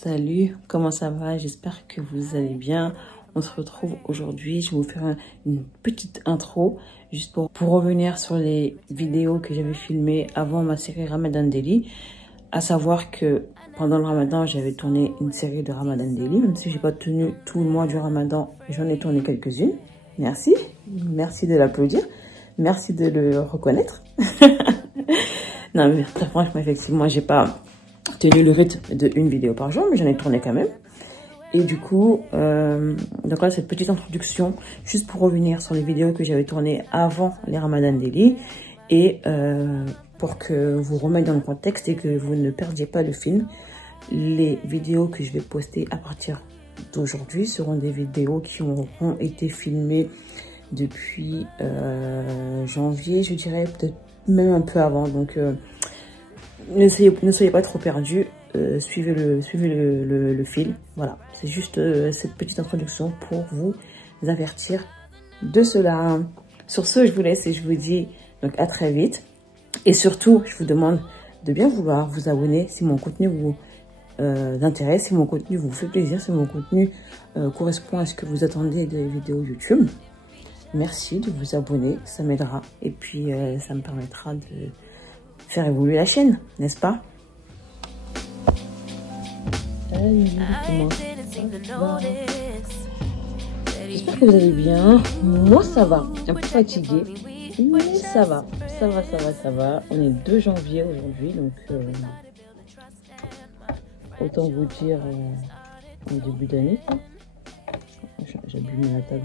Salut, comment ça va? J'espère que vous allez bien. On se retrouve aujourd'hui. Je vais vous faire une petite intro juste pour revenir sur les vidéos que j'avais filmées avant ma série Ramadan Daily. À savoir que pendant le Ramadan, j'avais tourné une série de Ramadan Daily. Même si j'ai pas tenu tout le mois du Ramadan, j'en ai tourné quelques-unes. Merci. Merci de l'applaudir. Merci de le reconnaître. Non, mais très franchement, effectivement, j'ai pas tenu le rythme de une vidéo par jour, mais j'en ai tourné quand même. Et du coup, donc là, cette petite introduction, juste pour revenir sur les vidéos que j'avais tournées avant les Ramadan Daily, et pour que vous remettiez dans le contexte et que vous ne perdiez pas le film, les vidéos que je vais poster à partir d'aujourd'hui seront des vidéos qui auront été filmées depuis janvier, je dirais, peut-être même un peu avant. Donc, ne soyez pas trop perdus. Suivez le fil. Voilà, c'est juste cette petite introduction pour vous avertir de cela. Sur ce, je vous laisse et je vous dis donc à très vite. Et surtout, je vous demande de bien vouloir vous abonner si mon contenu vous intéresse, si mon contenu vous fait plaisir, si mon contenu correspond à ce que vous attendez des vidéos YouTube. Merci de vous abonner, ça m'aidera. Et puis, ça me permettra de faire évoluer la chaîne, n'est-ce pas? Salut, comment ça va? J'espère que vous allez bien. Moi, ça va. Un peu fatiguée, mais ça va. Ça va. On est 2 janvier aujourd'hui, donc autant vous dire en début d'année. J'ai bu à la table.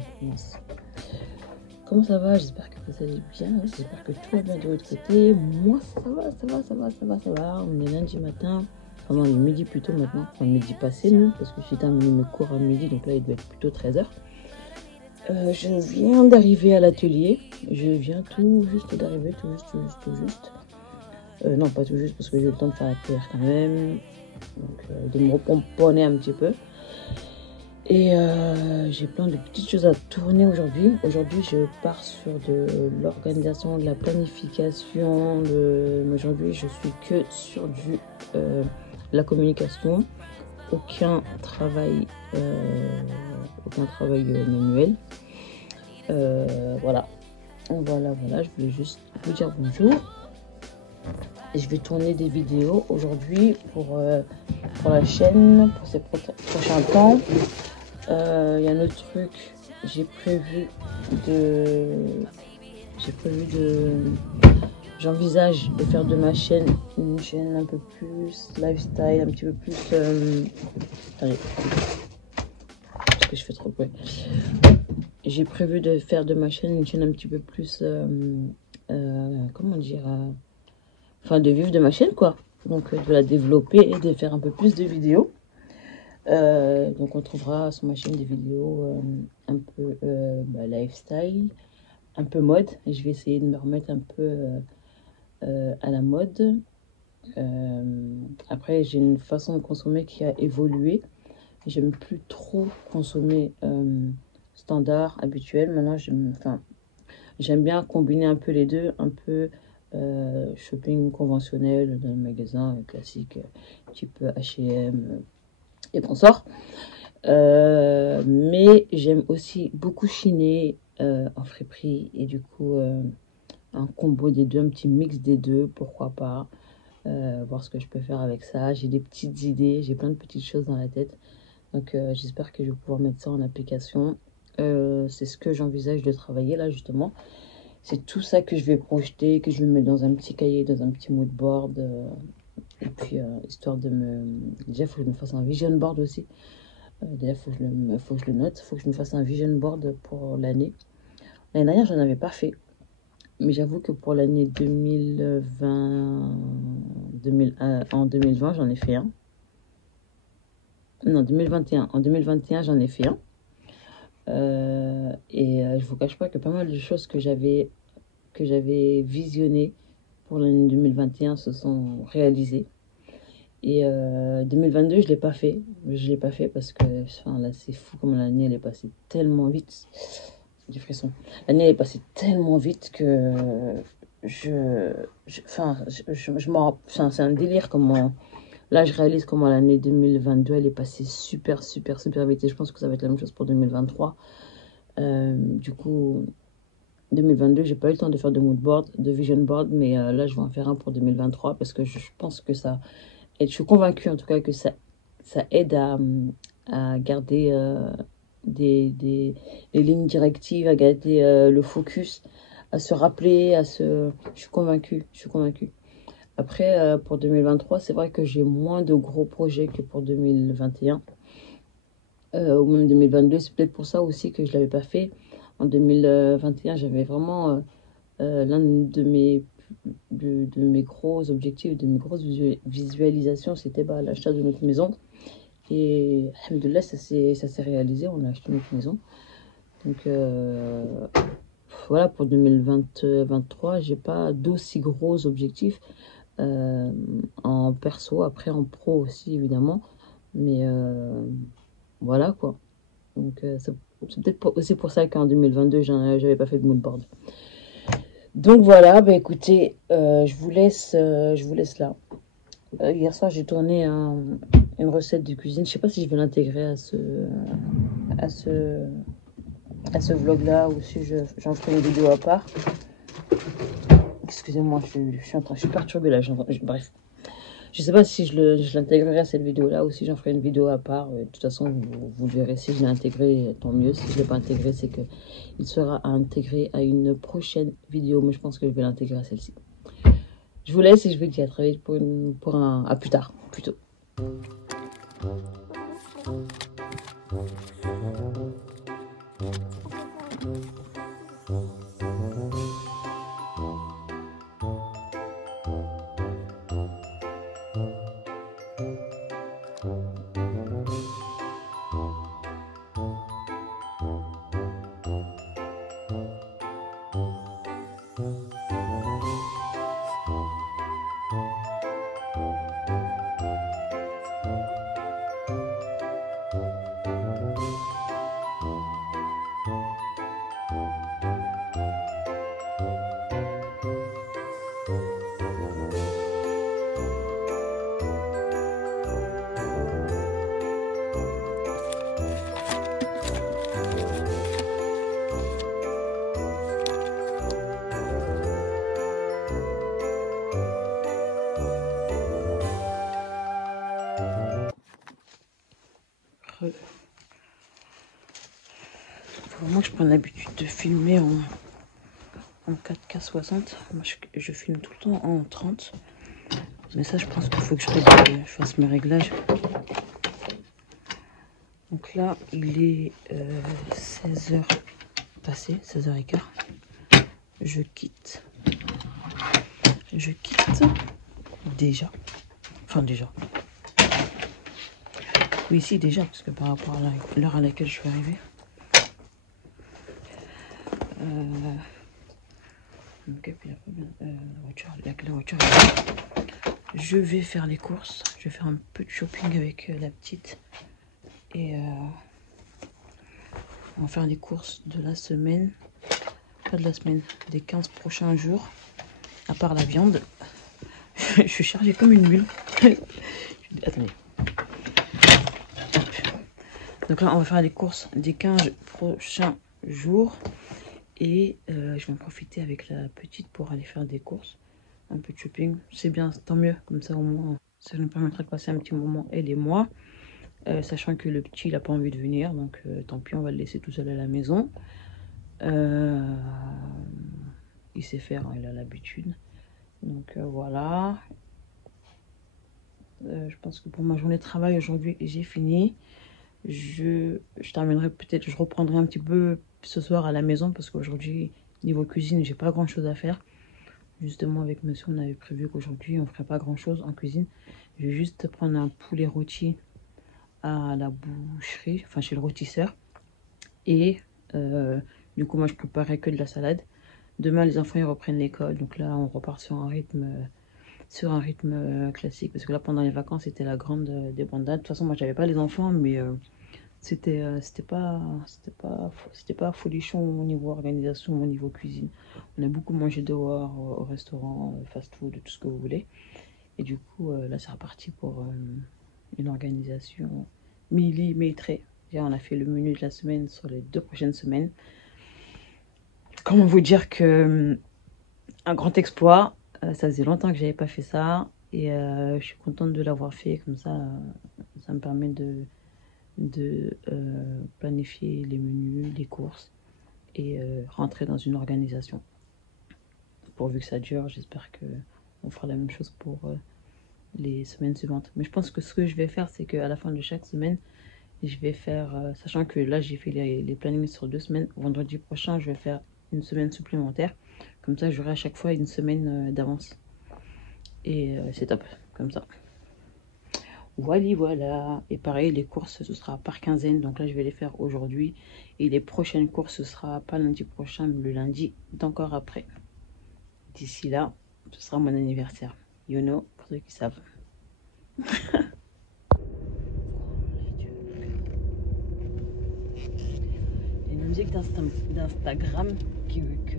Comment ça va? J'espère que vous allez bien. J'espère que tout va bien de votre côté. Moi, ça va. On est lundi matin. Enfin, on est midi plutôt maintenant. Enfin, midi passé, nous, parce que j'ai terminé mes cours à midi. Donc là, il doit être plutôt 13 h. Je viens d'arriver à l'atelier. Je viens tout juste d'arriver. Tout juste. Non, pas tout juste, parce que j'ai eu le temps de faire la prière quand même. Donc, de me repomponner un petit peu. Et j'ai plein de petites choses à tourner aujourd'hui. Aujourd'hui, je pars sur de l'organisation, de la planification. Aujourd'hui, je suis que sur la communication. Aucun travail manuel. Voilà. Je voulais juste vous dire bonjour. Et je vais tourner des vidéos aujourd'hui pour la chaîne, pour ces prochains temps. Il y a un autre truc, j'envisage de faire de ma chaîne une chaîne un peu plus lifestyle, un petit peu plus attendez, parce que je fais trop de bruit. J'ai prévu de faire de ma chaîne une chaîne un petit peu plus comment dire, enfin de vivre de ma chaîne quoi, donc de la développer et de faire un peu plus de vidéos. Donc on trouvera sur ma chaîne des vidéos un peu lifestyle, un peu mode, et je vais essayer de me remettre un peu à la mode. Après, j'ai une façon de consommer qui a évolué. J'aime plus trop consommer standard, habituel. Maintenant, j'aime bien combiner un peu les deux, un peu shopping conventionnel dans le magasin classique, type H&M et consorts. Mais j'aime aussi beaucoup chiner en friperie, et du coup un combo des deux, un petit mix des deux, pourquoi pas, voir ce que je peux faire avec ça. J'ai des petites idées, j'ai plein de petites choses dans la tête, donc j'espère que je vais pouvoir mettre ça en application. C'est ce que j'envisage de travailler là justement. C'est tout ça que je vais projeter, que je vais mettre dans un petit cahier, dans un petit mood board. Et puis, histoire de me... Déjà, il faut que je me fasse un vision board aussi. Déjà, il faut que je le note. Il faut que je me fasse un vision board pour l'année. L'année dernière, je n'en avais pas fait. Mais j'avoue que pour l'année 2020... en 2020, j'en ai fait un. Non, 2021. En 2021, j'en ai fait un. Et je vous cache pas que pas mal de choses que j'avais visionnées pour l'année 2021 se sont réalisées. Et 2022, je l'ai pas fait. Je l'ai pas fait parce que là, c'est fou comme l'année elle est passée tellement vite. Du frisson. L'année est passée tellement vite que c'est un délire comment Là, je réalise comment l'année 2022, elle est passée super vite. Et je pense que ça va être la même chose pour 2023. Du coup, 2022, j'ai pas eu le temps de faire de mood board, de vision board. Mais là, je vais en faire un pour 2023 parce que je pense que ça... Et je suis convaincue, en tout cas, que ça aide à garder les lignes directives, à garder le focus, à se rappeler, Je suis convaincue, je suis convaincue. Après, pour 2023, c'est vrai que j'ai moins de gros projets que pour 2021. Ou même 2022, c'est peut-être pour ça aussi que je ne l'avais pas fait. En 2021, j'avais vraiment l'un de mes gros objectifs, de mes grosses visualisations, c'était l'achat de notre maison. Et alhamdoulilah, ça s'est réalisé, on a acheté notre maison. Donc voilà, pour 2023, j'ai pas d'aussi gros objectifs en perso, après en pro aussi évidemment. Mais voilà quoi. Donc c'est peut-être aussi pour ça qu'en 2022, j'avais pas fait de mood board. Donc voilà, bah écoutez, je vous laisse là. Hier soir, j'ai tourné une recette de cuisine. Je sais pas si je vais l'intégrer à ce vlog-là ou si j'en ferai une vidéo à part. Excusez-moi, je suis perturbée là. Bref, je sais pas si je l'intégrerai à cette vidéo-là ou si j'en ferai une vidéo à part. De toute façon, vous verrez. Si je l'ai intégré, tant mieux. Si je l'ai pas intégré, c'est que il sera intégré à une prochaine vidéo. Mais je pense que je vais l'intégrer à celle-ci. Je vous laisse et je vous dis à très vite à plus tard, plutôt. Faut vraiment que je prenne l'habitude de filmer en 4K 60. Moi, je filme tout le temps en 30. Mais ça, je pense qu'il faut que je fasse mes réglages. Donc là, il est 16h passé, 16h15. Je quitte déjà. Enfin, déjà. Oui, si, déjà, parce que par rapport à l'heure à laquelle je suis arrivée. Ok, puis la voiture. Je vais faire les courses. Je vais faire un peu de shopping avec la petite. Et on va faire les courses de la semaine. Pas de la semaine, des 15 prochains jours. À part la viande. Je suis chargée comme une mule. Attendez. Donc là, on va faire les courses des 15 prochains jours. Et je vais en profiter avec la petite pour aller faire des courses. Un peu de shopping. C'est bien, tant mieux. Comme ça, au moins, ça nous permettra de passer un petit moment, elle et moi. Sachant que le petit, il n'a pas envie de venir. Donc, tant pis, on va le laisser tout seul à la maison. Il sait faire, hein, il a l'habitude. Donc, voilà. Je pense que pour ma journée de travail aujourd'hui, j'ai fini. Je terminerai peut-être, je reprendrai un petit peu ce soir à la maison parce qu'aujourd'hui, niveau cuisine, j'ai pas grand chose à faire. Justement, avec monsieur, on avait prévu qu'aujourd'hui, on ferait pas grand chose en cuisine. Je vais juste prendre un poulet rôti à la boucherie, enfin chez le rôtisseur. Et du coup, moi, je préparais que de la salade. Demain, les enfants, ils reprennent l'école. Donc là, on repart sur un rythme classique. Parce que là, pendant les vacances, c'était la grande débandade. De toute façon, moi, j'avais pas les enfants, mais c'était pas folichon au niveau organisation, au niveau cuisine. On a beaucoup mangé dehors, au restaurant, fast-food, tout ce que vous voulez. Et du coup, là, c'est reparti pour une organisation millimétrée. On a fait le menu de la semaine sur les 2 prochaines semaines. Comment vous dire que un grand exploit, ça faisait longtemps que j'avais pas fait ça et je suis contente de l'avoir fait. Comme ça me permet de planifier les menus, les courses et rentrer dans une organisation. Pourvu que ça dure, j'espère qu'on fera la même chose pour les semaines suivantes. Mais je pense que ce que je vais faire, c'est qu'à la fin de chaque semaine, je vais faire, sachant que là j'ai fait les plannings sur 2 semaines, vendredi prochain je vais faire une semaine supplémentaire. Comme ça j'aurai à chaque fois une semaine d'avance. Et c'est top, comme ça. Voilà. Et pareil, les courses, ce sera par quinzaine. Donc là, je vais les faire aujourd'hui. Et les prochaines courses, ce sera pas lundi prochain, mais le lundi d'encore après. D'ici là, ce sera mon anniversaire. You know, pour ceux qui savent. Il y a une musique d'Instagram qui veut que...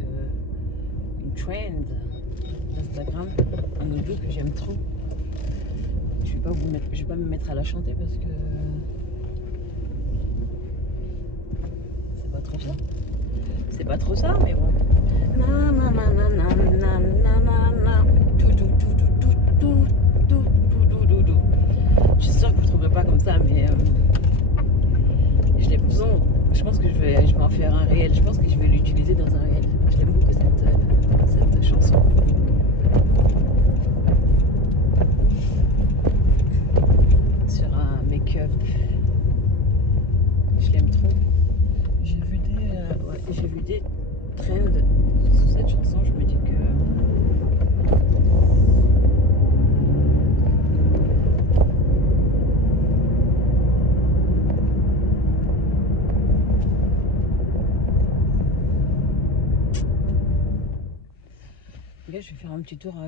Une trend d'Instagram, un audio que j'aime trop. Je vais pas me mettre à la chanter parce que c'est pas trop ça. C'est pas trop ça, mais bon. Je suis sûre que vous ne trouverez pas comme ça, mais je l'ai besoin. Je pense que je vais en faire un réel. Je pense que je vais l'utiliser dans un réel. Je l'aime beaucoup cette chanson. Sur un make-up. Je l'aime trop. J'ai vu des trends sur cette chanson. Je me dis que là, je vais faire un petit tour à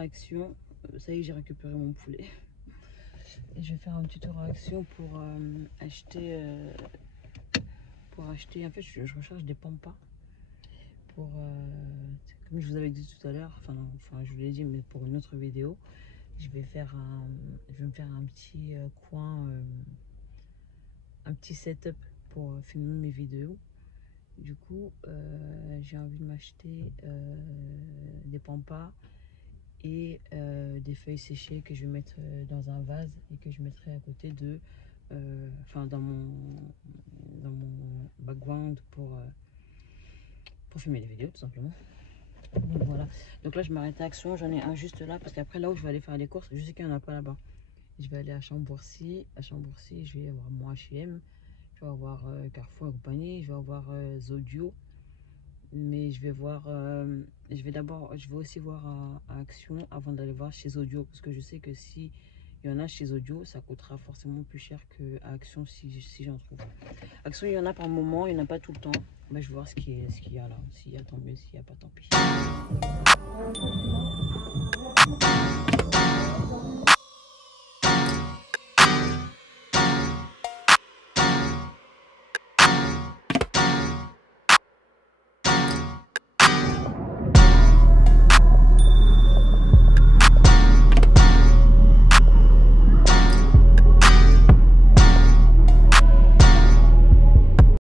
Action. Ça y est, j'ai récupéré mon poulet. Et je vais faire un petit tour à Action pour acheter. En fait, je recherche des pampas. Pour, comme je vous avais dit tout à l'heure, enfin, je vous l'ai dit, mais pour une autre vidéo, je vais me faire un petit coin, un petit setup pour filmer mes vidéos. Du coup, j'ai envie de m'acheter des pampas et des feuilles séchées que je vais mettre dans un vase et que je mettrai à côté de, dans mon background pour filmer les vidéos tout simplement. Donc voilà. Donc là je m'arrête à Action, j'en ai un juste là parce qu'après là où je vais aller faire les courses, je sais qu'il n'y en a pas là-bas. Je vais aller à Chambourcy. Je vais avoir mon H&M, je vais avoir Carrefour et compagnie, je vais avoir Zodio. Mais je vais aussi voir à Action avant d'aller voir chez Zodio parce que je sais que si il y en a chez Zodio, ça coûtera forcément plus cher qu'à Action si j'en trouve. Action, il y en a par moment, il n'y en a pas tout le temps. Mais je vais voir ce qu'il y a là. S'il y a, tant mieux. S'il n'y a pas, tant pis.